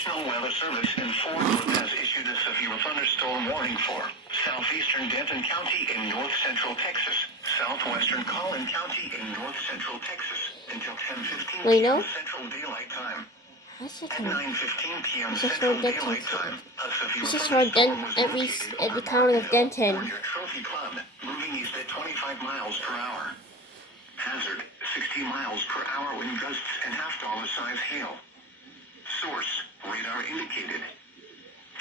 National Weather Service in Fort Worth has issued a severe thunderstorm warning for southeastern Denton County in north central Texas, southwestern Collin County in north central Texas until 10:15 p.m. Central Daylight Time. At 9:15 p.m. Central Daylight Time, a severe thunderstorm was located every county of Denton. on your trophy club, moving east at 25 miles per hour. Hazard, 60 miles per hour wind gusts and half-dollar size hail. Source, radar indicated.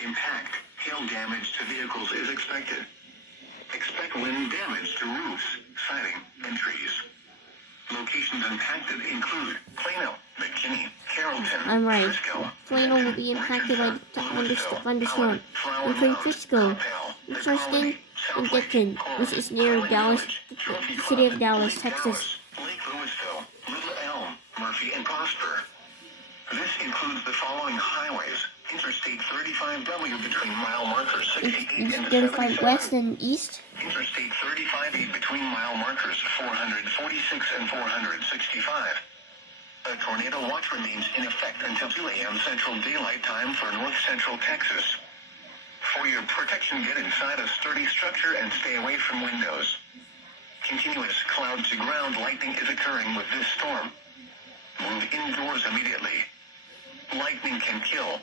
Impact, hail damage to vehicles is expected. Expect wind damage to roofs, siding, and trees. Locations impacted include Plano, McKinney, Carrollton, I'm right. Frisco, Plano will be impacted by the thunderstorm, including Frisco, Richardson, and Denton, which is near Dallas, the city of Dallas, Texas. Lake Lewisville, Little Elm, Murphy, and Prosper. This includes the following highways: Interstate 35W between mile markers 68 and 77. West and east. Interstate 35E between mile markers 446 and 465. A tornado watch remains in effect until 2 a.m. Central Daylight Time for north central Texas. For your protection, get inside a sturdy structure and stay away from windows. Continuous cloud-to-ground lightning is occurring with this storm. Move indoors immediately. Lightning can kill.